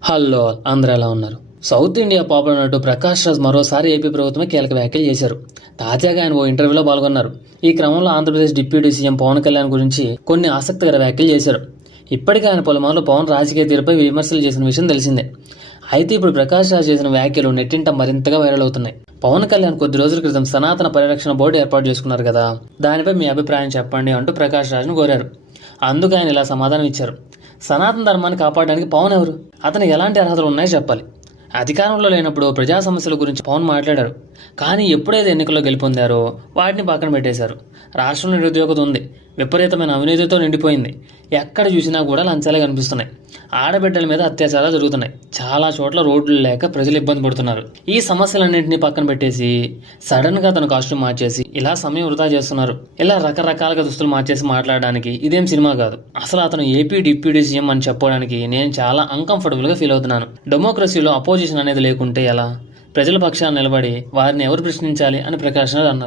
Hello, అందరూ ఎలా ఉన్నారు? సౌత్ ఇండియా పాపులర్ నటుడు ప్రకాష్ రాజ్ మరోసారి ఏపీ ప్రభుత్వమే కీలక వ్యాఖ్యలు చేశారు. తాజాగా ఆయన ఓ ఇంటర్వ్యూలో పాల్గొన్నారు. ఈ క్రమంలో ఆంధ్రప్రదేశ్ డిప్యూటీ సీఎం పవన్ కళ్యాణ్ గురించి కొన్ని ఆసక్తికర వ్యాఖ్యలు చేశారు. ఇప్పటికే ఆయన పలుమార్లు పవన్ రాజకీయ తీరుపై విమర్శలు చేసిన విషయం తెలిసిందే. అయితే ఇప్పుడు ప్రకాష్ రాజ్ చేసిన వ్యాఖ్యలు నెట్టింట మరింతగా వైరల్ అవుతున్నాయి. పవన్ కళ్యాణ్ కొద్ది రోజుల క్రితం సనాతన పరిరక్షణ బోర్డు ఏర్పాటు చేసుకున్నారు కదా, దానిపై మీ అభిప్రాయం చెప్పండి అంటూ ప్రకాష్ రాజ్ను కోరారు. అందుకు ఆయన ఇలా సమాధానం ఇచ్చారు. సనాతన ధర్మాన్ని కాపాడడానికి పవన్ ఎవరు? అతనికి ఎలాంటి అర్హతలు ఉన్నాయో చెప్పాలి. అధికారంలో లేనప్పుడు ప్రజా సమస్యల గురించి పవన్ మాట్లాడారు. కానీ ఎప్పుడైతే ఎన్నికల్లో గెలుపొందారో వాటిని పక్కన పెట్టేశారు. రాష్ట్రంలో నిరుద్యోగత ఉంది. విపరీతమైన అవినీతితో నిండిపోయింది. ఎక్కడ చూసినా కూడా లంచాలే కనిపిస్తున్నాయి. ఆడబిడ్డల మీద అత్యాచారాలు జరుగుతున్నాయి. చాలా చోట్ల రోడ్లు లేక ప్రజలు ఇబ్బంది పడుతున్నారు. ఈ సమస్యలన్నింటినీ పక్కన పెట్టేసి సడన్గా తన కాస్ట్యూమ్ మార్చేసి ఇలా సమయం వృధా చేస్తున్నారు. ఇలా రకరకాలుగా దుస్తులు మార్చేసి మాట్లాడడానికి ఇదేం సినిమా కాదు. అసలు అతను ఏపీ డిప్యూటీ సీఎం అని చెప్పడానికి నేను చాలా అన్కంఫర్టబుల్గా ఫీల్ అవుతున్నాను. డెమోక్రసీలో అపోజిషన్ అనేది లేకుంటే ఎలా? ప్రజల పక్షాన నిలబడి వారిని ఎవరు ప్రశ్నించాలి అని ప్రకాష్ రాజ్ అన్నారు.